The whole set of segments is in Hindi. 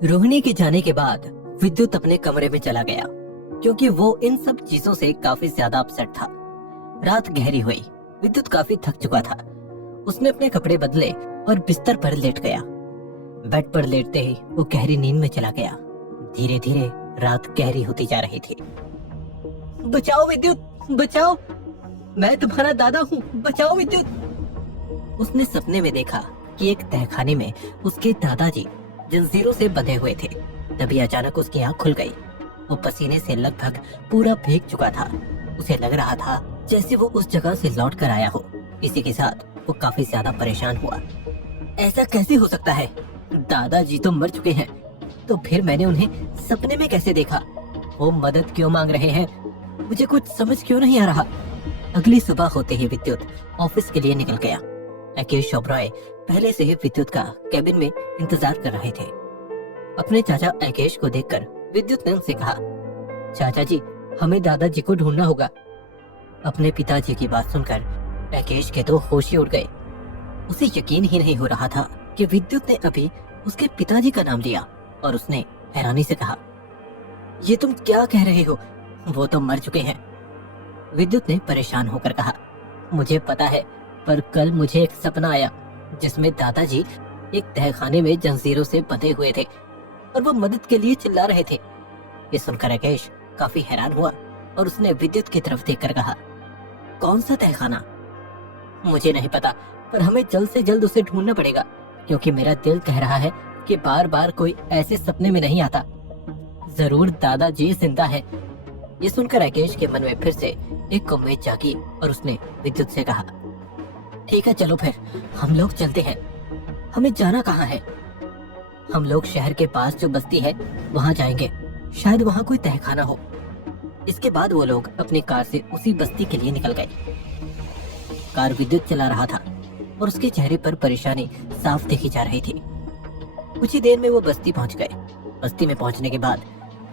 रोहिणी के जाने के बाद विद्युत अपने कमरे में चला गया क्योंकि वो इन सब चीजों से काफी ज्यादा अपसेट था। रात गहरी हुई, विद्युत काफी थक चुका था। उसने अपने कपड़े बदले और बिस्तर पर लेट गया। बेड पर लेटते ही वो गहरी नींद में चला गया। धीरे धीरे रात गहरी होती जा रही थी। बचाओ विद्युत, बचाओ, मैं तुम्हारा दादा हूँ, बचाओ विद्युत। उसने सपने में देखा कि एक तहखाने में उसके दादाजी जंजीरों से बंधे हुए थे। तभी अचानक उसकी आंख खुल गई। वो पसीने से लगभग पूरा भीग चुका था। उसे लग रहा था जैसे वो उस जगह से लौट कर आया हो। इसी के साथ वो काफी ज्यादा परेशान हुआ। ऐसा कैसे हो सकता है? दादाजी तो मर चुके हैं, तो फिर मैंने उन्हें सपने में कैसे देखा? वो मदद क्यों मांग रहे हैं? मुझे कुछ समझ क्यों नहीं आ रहा। अगली सुबह होते ही विद्युत ऑफिस के लिए निकल गया। राकेश ओबरॉय पहले से ही विद्युत का कैबिन में इंतजार कर रहे थे। अपने चाचा राकेश को देखकर विद्युत ने उनसे कहा, चाचा जी, हमें दादाजी को ढूंढना होगा। अपने पिताजी की बात सुनकर राकेश के तो होश ही उड़ गए। उसे यकीन ही नहीं हो रहा था कि विद्युत ने अभी उसके पिताजी का नाम लिया और उसने हैरानी से कहा, ये तुम क्या कह रहे हो? वो तो मर चुके हैं। विद्युत ने परेशान होकर कहा, मुझे पता है, पर कल मुझे एक सपना आया जिसमें दादाजी एक तहखाने में जंजीरों से बंधे हुए थे और वो मदद के लिए चिल्ला रहे थे। ये सुनकर राकेश काफी हैरान हुआ और उसने विद्युत की तरफ देखकर कहा, कौन सा तहखाना? मुझे नहीं पता, पर हमें जल्द से जल्द उसे ढूंढना पड़ेगा क्योंकि मेरा दिल कह रहा है कि बार बार कोई ऐसे सपने में नहीं आता। जरूर दादाजी जिंदा है। ये सुनकर राकेश के मन में फिर से एक उम्मीद जागी और उसने विद्युत से कहा, ठीक है, चलो फिर हम लोग चलते हैं। हमें जाना कहाँ है? हम लोग शहर के पास जो बस्ती है वहाँ जाएंगे, शायद वहाँ कोई तहखाना हो। इसके बाद वो लोग अपनी कार से उसी बस्ती के लिए निकल गए। कार विद्युत चला रहा था और उसके चेहरे पर परेशानी साफ देखी जा रही थी। कुछ ही देर में वो बस्ती पहुंच गए। बस्ती में पहुंचने के बाद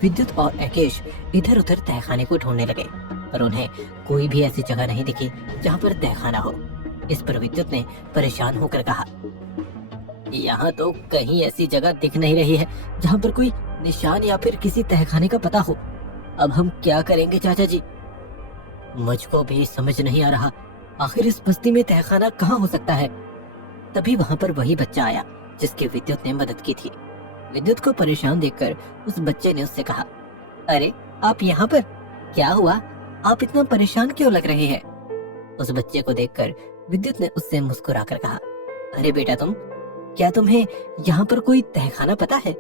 विद्युत और राकेश इधर उधर तहखाने को ढूंढने लगे, पर उन्हें कोई भी ऐसी जगह नहीं दिखी जहाँ पर तहखाना हो। इस पर विद्युत ने परेशान होकर कहा, यहाँ तो कहीं ऐसी जगह दिख नहीं रही है जहाँ पर कोई निशान या फिर किसी तहखाने का पता हो। अब हम क्या करेंगे चाचा जी? मुझको भी समझ नहीं आ रहा, आखिर इस बस्ती में तहखाना कहाँ हो सकता है? तभी वहाँ पर वही बच्चा आया जिसकी विद्युत ने मदद की थी। विद्युत को परेशान देखकर उस बच्चे ने उससे कहा, अरे आप यहाँ पर? क्या हुआ? आप इतना परेशान क्यों लग रहे हैं? उस बच्चे को देखकर विद्युत ने उससे मुस्कुराकर कहा, अरे बेटा, क्या तुम्हें यहाँ पर कोई तहखाना पता है?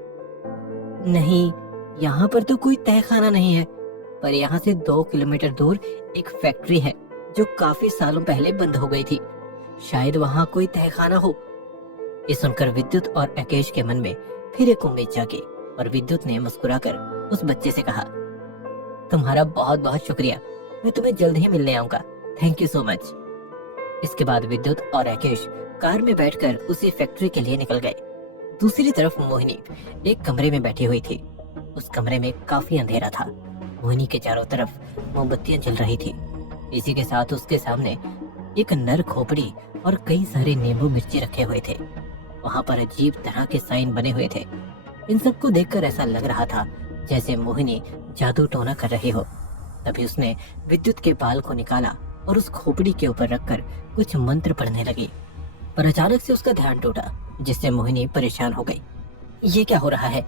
नहीं, यहाँ पर तो कोई तहखाना नहीं है, पर यहाँ से 2 किलोमीटर दूर एक फैक्ट्री है जो काफी सालों पहले बंद हो गई थी। शायद वहाँ कोई तहखाना हो। ये सुनकर विद्युत और राकेश के मन में फिर एक उम्मीद जागी और विद्युत ने मुस्कुराकर उस बच्चे से कहा, तुम्हारा बहुत बहुत शुक्रिया, मैं तुम्हें जल्द ही मिलने आऊंगा। Thank you so much. इसके बाद विद्युत और राकेश कार में बैठकर उसी फैक्ट्री के लिए निकल गए। दूसरी तरफ मोहिनी एक कमरे में बैठी हुई थी। उस कमरे में काफी अंधेरा था। मोहिनी के चारों तरफ मोमबत्तियां जल रही थी। इसी के साथ उसके सामने एक नर खोपड़ी और कई सारे नींबू मिर्ची रखे हुए थे। वहाँ पर अजीब तरह के साइन बने हुए थे। इन सबको देखकर ऐसा लग रहा था जैसे मोहिनी जादू टोना कर रही हो। तभी उसने विद्युत के बाल को निकाला और उस खोपड़ी के ऊपर रखकर कुछ मंत्र पढ़ने लगी। पर अचानक से उसका ध्यान टूटा, जिससे मोहिनी परेशान हो गई। ये क्या हो रहा है?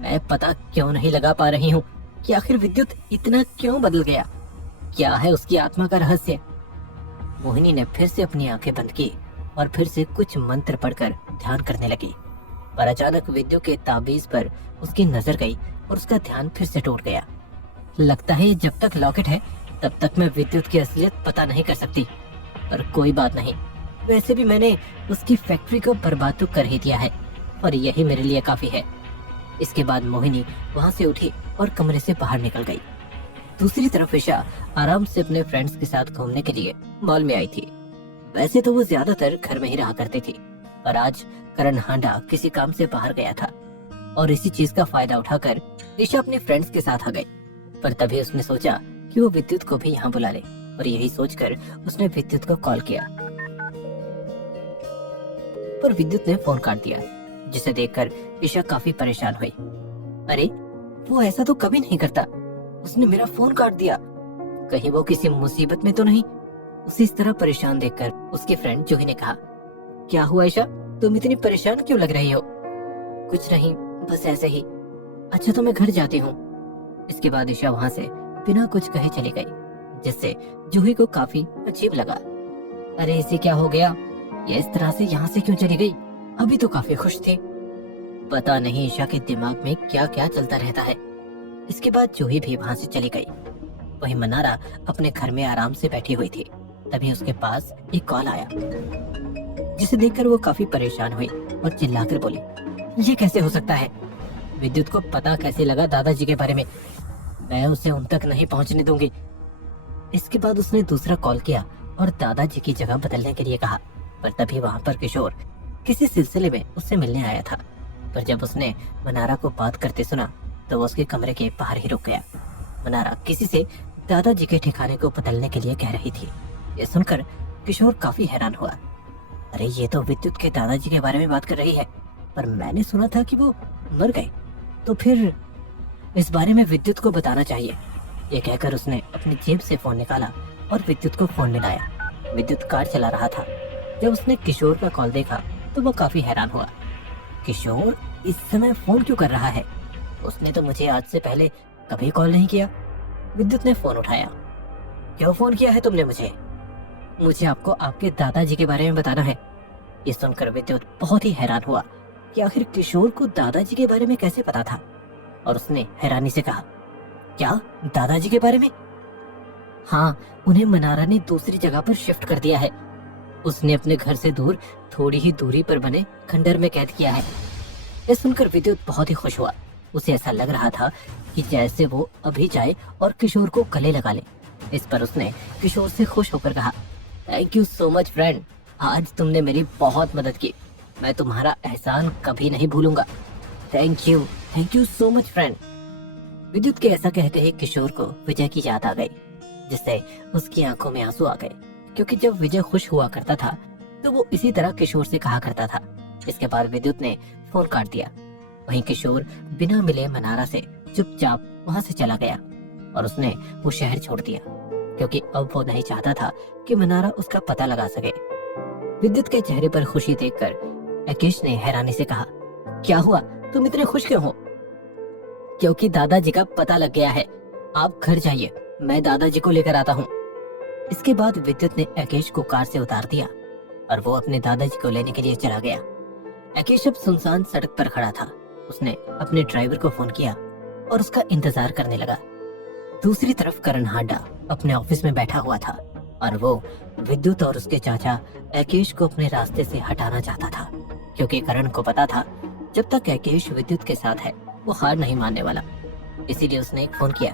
मैं पता क्यों नहीं लगा पा रही हूँ कि आखिर विद्युत इतना क्यों बदल गया। क्या है उसकी आत्मा का रहस्य? मोहिनी ने फिर से अपनी आंखें बंद की और फिर से कुछ मंत्र पढ़कर ध्यान करने लगी। पर अचानक विद्युत के ताबीज पर उसकी नजर गई और उसका ध्यान फिर से टूट गया। लगता है जब तक लॉकेट है तब तक मैं विद्युत की असलियत पता नहीं कर सकती। पर कोई बात नहीं, वैसे भी मैंने उसकी फैक्ट्री को बर्बाद तो कर ही दिया है और यही मेरे लिए काफी है। इसके बाद मोहिनी वहाँ से उठी और कमरे से बाहर निकल गई। दूसरी तरफ ईशा आराम से अपने फ्रेंड्स के साथ घूमने के लिए मॉल में आई थी। वैसे तो वो ज्यादातर घर में ही रहा करती थी, पर आज करण हांडा किसी काम से बाहर गया था और इसी चीज का फायदा उठाकर ईशा अपने फ्रेंड्स के साथ आ गई। पर तभी उसने सोचा कि वो विद्युत को भी यहाँ बुला ले और यही सोचकर उसने विद्युत को कॉल किया, पर विद्युत ने फोन काट दिया। जिसे देखकर ईशा काफी परेशान हुई। अरे वो ऐसा तो कभी नहीं करता, उसने मेरा फोन काट दिया, कहीं वो किसी मुसीबत में तो नहीं। उसे इस तरह परेशान देखकर उसके फ्रेंड जूही ने कहा, क्या हुआ ईशा, तुम इतनी परेशान क्यों लग रही हो? कुछ नहीं, बस ऐसे ही। अच्छा तो मैं घर जाती हूँ। इसके बाद ईशा वहाँ से बिना कुछ कहे चली गई, जिससे जूही को काफी अजीब लगा। अरे इसे क्या हो गया, ये इस तरह से यहाँ से क्यों चली गई? अभी तो काफी खुश थी। पता नहीं ईशा के दिमाग में क्या क्या चलता रहता है। इसके बाद जूही भी वहाँ से चली गई। वहीं मनारा अपने घर में आराम से बैठी हुई थी। तभी उसके पास एक कॉल आया, जिसे देखकर वो काफी परेशान हुई और चिल्लाकर बोली, ये कैसे हो सकता है? विद्युत को पता कैसे लगा दादाजी के बारे में? मैं उसे उन तक नहीं पहुंचने दूंगी। इसके बाद उसने दूसरा कॉल किया और दादाजी की जगह बदलने के लिए कहा, पर तभी वहाँ पर किशोर किसी सिलसिले में उससे मिलने आया था। पर जब उसने मनारा को बात करते सुना तो वो उसके कमरे के बाहर ही रुक गया। मनारा किसी से दादाजी के ठिकाने को बदलने के लिए कह रही थी। ये सुनकर किशोर काफी हैरान हुआ। अरे ये तो विद्युत के दादाजी के बारे में बात कर रही है, पर मैंने सुना था कि वो मर गए, तो फिर इस बारे में विद्युत को बताना चाहिए। ये कहकर उसने अपनी जेब से फोन निकाला और विद्युत को फोन मिलाया। विद्युत कार चला रहा था। जब उसने किशोर का कॉल देखा तो वो काफी हैरान हुआ। किशोर इस समय फोन क्यों कर रहा है? उसने तो मुझे आज से पहले कभी कॉल नहीं किया। विद्युत ने फोन उठाया। क्यों फोन किया है तुमने मुझे? मुझे आपको आपके दादाजी के बारे में बताना है। ये सुनकर विद्युत बहुत ही हैरान हुआ कि आखिर किशोर को दादाजी के बारे में कैसे पता था, और उसने हैरानी से कहा, क्या दादाजी के बारे में? हाँ, उन्हें मनारा ने दूसरी जगह पर शिफ्ट कर दिया है। उसने अपने घर से दूर थोड़ी ही दूरी पर बने खंडर में कैद किया है। ये सुनकर विद्युत बहुत ही खुश हुआ। उसे ऐसा लग रहा था कि जैसे वो अभी जाए और किशोर को गले लगा ले। इस पर उसने किशोर से खुश होकर कहा, thank you so much friend, आज तुमने मेरी बहुत मदद की। मैं तुम्हारा एहसान कभी नहीं भूलूंगा। Thank you so much friend. विद्युत के ऐसा कहते ही किशोर को विजय की याद आ गई, जिससे उसकी आंखों में आंसू आ गए, क्योंकि जब विजय खुश हुआ करता था तो वो इसी तरह किशोर से कहा करता था। इसके बाद विद्युत ने फोन काट दिया। वहीं किशोर बिना मिले मनारा से चुपचाप वहां से चला गया और उसने वो शहर छोड़ दिया, क्योंकि अब वो नहीं चाहता था कि मनारा उसका पता लगा सके। विद्युत के चेहरे पर खुशी देखकर राकेश ने हैरानी से कहा, क्या हुआ, तुम इतने खुश क्यों हो? क्योंकि दादाजी का पता लग गया है। आप घर जाइए, मैं दादाजी को लेकर आता हूँ। इसके बाद विद्युत ने राकेश को कार से उतार दिया और वो अपने दादाजी को लेने के लिए चला गया। राकेश अब सुनसान सड़क पर खड़ा था। उसने अपने ड्राइवर को फोन किया और उसका इंतजार करने लगा। दूसरी तरफ करण हांडा अपने ऑफिस में बैठा हुआ था और वो विद्युत और उसके चाचा राकेश को अपने रास्ते से हटाना चाहता था, क्योंकि करण को पता था जब तक राकेश विद्युत के साथ है वो हार नहीं मानने वाला। इसीलिए उसने एक फोन किया।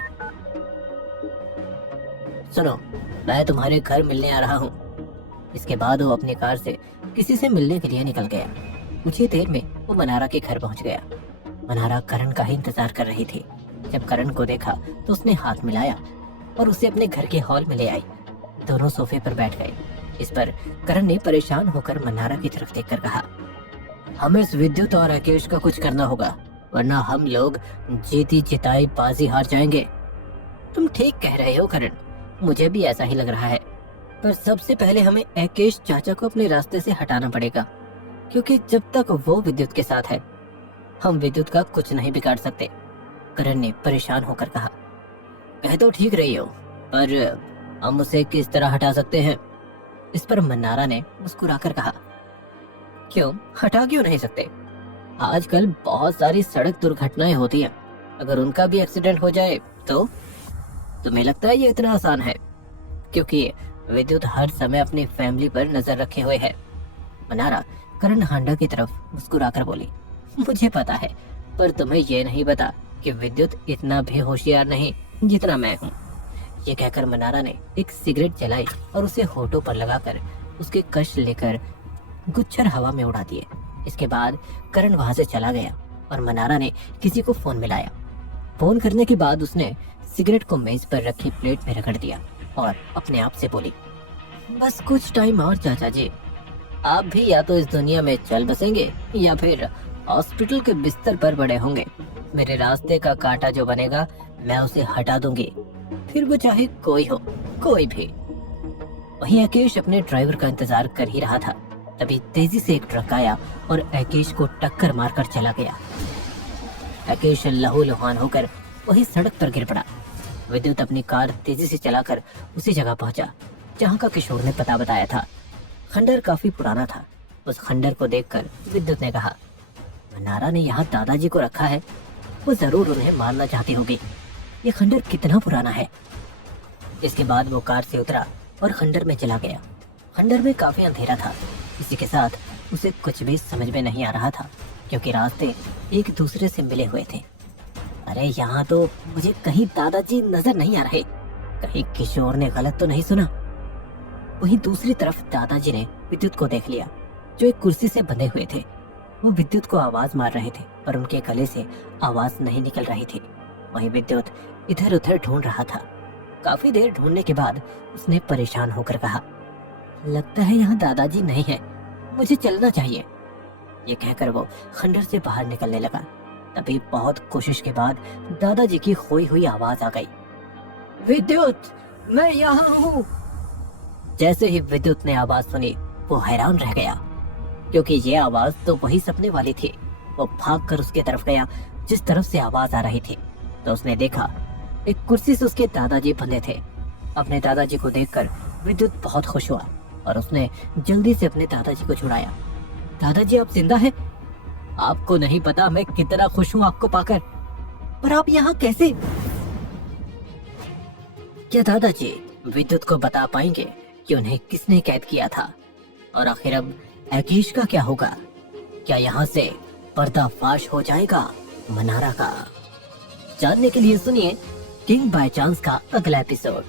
सुनो, मैं तुम्हारे घर मिलने आ रहा हूँ। इसके बाद वो अपनी कार से किसी से मिलने के लिए निकल गया। कुछ ही देर में वो मनारा के घर पहुंच गया। मनारा करण का ही इंतजार कर रही थी। जब करण को देखा तो उसने हाथ मिलाया और उसे अपने घर के हॉल में ले आई। दोनों सोफे पर बैठ गए। इस पर करण ने परेशान होकर मनारा की तरफ देखकर कहा, हमें इस विद्युत और राकेश का कुछ करना होगा, वरना हम लोग जीती जिताई बाजी हार जाएंगे। तुम ठीक कह रहे हो करण, मुझे भी ऐसा ही लग रहा है, पर सबसे पहले हमें राकेश चाचा को अपने रास्ते से हटाना पड़ेगा, क्योंकि जब तक वो विद्युत के साथ है हम विद्युत का कुछ नहीं बिगाड़ सकते। करण ने परेशान होकर कहा, कह तो ठीक रही हो, पर हम उसे किस तरह हटा सकते हैं? इस पर मन्नारा ने मुस्कुराकर कहा, क्यों हटा क्यों नहीं सकते? आजकल बहुत सारी सड़क दुर्घटनाएं होती हैं, अगर उनका भी एक्सीडेंट हो जाए तो? तुम्हें लगता है ये इतना आसान है? क्योंकि विद्युत हर समय अपनी फैमिली पर नजर रखे हुए है। मनारा करण हांडा की तरफ मुस्कुराकर बोली, मुझे पता है, पर तुम्हें ये नहीं पता कि विद्युत इतना भी होशियार नहीं जितना मैं हूँ। ये कहकर मनारा ने एक सिगरेट जलाई और उसे होठों पर लगाकर उसके कश लेकर गुच्छर हवा में उड़ा दिए। इसके बाद करण वहां से चला गया और मनारा ने किसी को फोन मिलाया। फोन करने के बाद उसने सिगरेट को मेज पर रखी प्लेट में रगड़ दिया और अपने आप से बोली, बस कुछ टाइम और चाचा जी, आप भी या तो इस दुनिया में चल बसेंगे या फिर हॉस्पिटल के बिस्तर पर पड़े होंगे। मेरे रास्ते का कांटा जो बनेगा मैं उसे हटा दूंगी, फिर वो चाहे कोई हो, कोई भी। वहीं आकेश अपने ड्राइवर का इंतजार कर ही रहा था। तभी तेजी से एक ट्रक आया और आकेश को टक्कर मारकर चला गया। आकेश लहूलुहान होकर वही सड़क पर गिर पड़ा। विद्युत अपनी कार तेजी से चलाकर उसी जगह पहुंचा जहां का किशोर ने पता बताया था। खंडर काफी पुराना था। उस खंडर को देखकर विद्युत ने कहा, मनारा ने यहाँ दादाजी को रखा है, वो जरूर उन्हें मारना चाहती होगी। ये खंडर कितना पुराना है। इसके बाद वो कार से उतरा और खंडर में चला गया। खंडर में काफी अंधेरा था। इसी के साथ उसे कुछ भी समझ में नहीं आ रहा था, क्योंकि रास्ते एक दूसरे से मिले हुए थे। अरे यहाँ तो मुझे कहीं दादाजी नजर नहीं आ रहे, कहीं किशोर ने गलत तो नहीं सुना। वहीं दूसरी तरफ दादाजी ने विद्युत को देख लिया, जो एक कुर्सी से बंधे हुए थे। वो विद्युत को आवाज मार रहे थे, पर उनके गले से आवाज नहीं निकल रही थी। वहीं विद्युत इधर उधर ढूंढ रहा था। काफी देर ढूंढने के बाद उसने परेशान होकर कहा, लगता है यहाँ दादाजी नहीं है, मुझे चलना चाहिए। ये कहकर वो खंडर से बाहर निकलने लगा। तभी बहुत कोशिश के बाद दादाजी की खोई हुई आवाज आ गई, विद्युत, मैं यहाँ हूँ। जैसे ही विद्युत ने आवाज सुनी वो हैरान रह गया, क्योंकि ये आवाज तो वही सपने वाली थी। वो भागकर उसके तरफ गया जिस तरफ से आवाज आ रही थी, तो उसने देखा एक कुर्सी से उसके दादाजी बंधे थे। अपने दादाजी को देखकर विद्युत बहुत खुश हुआ और उसने जल्दी से अपने दादाजी को छुड़ाया। दादाजी, आप जिंदा हैं? आपको नहीं पता मैं कितना खुश हूँ आपको पाकर। पर आप यहाँ कैसे? क्या दादाजी विद्युत को बता पाएंगे कि उन्हें किसने कैद किया था? और आखिर अब आकेश का क्या होगा? क्या यहाँ से पर्दाफाश हो जाएगा मनारा का? जानने के लिए सुनिए किंग बाय चांस का अगला एपिसोड।